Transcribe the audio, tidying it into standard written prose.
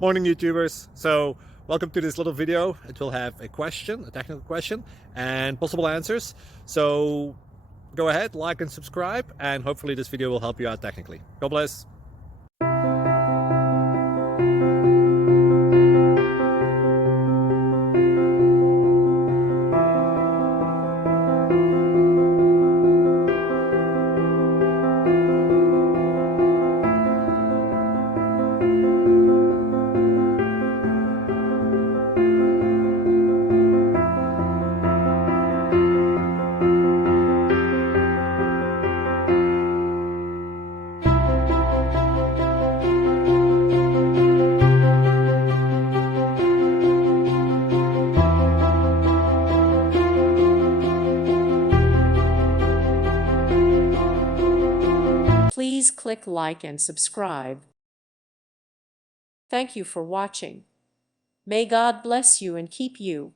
Morning, YouTubers. So welcome to this little video. It will have a question, a technical question, and possible answers. So go ahead, like and subscribe, and hopefully this video will help you out technically. God bless. Please click like and subscribe. Thank you for watching. May God bless you and keep you.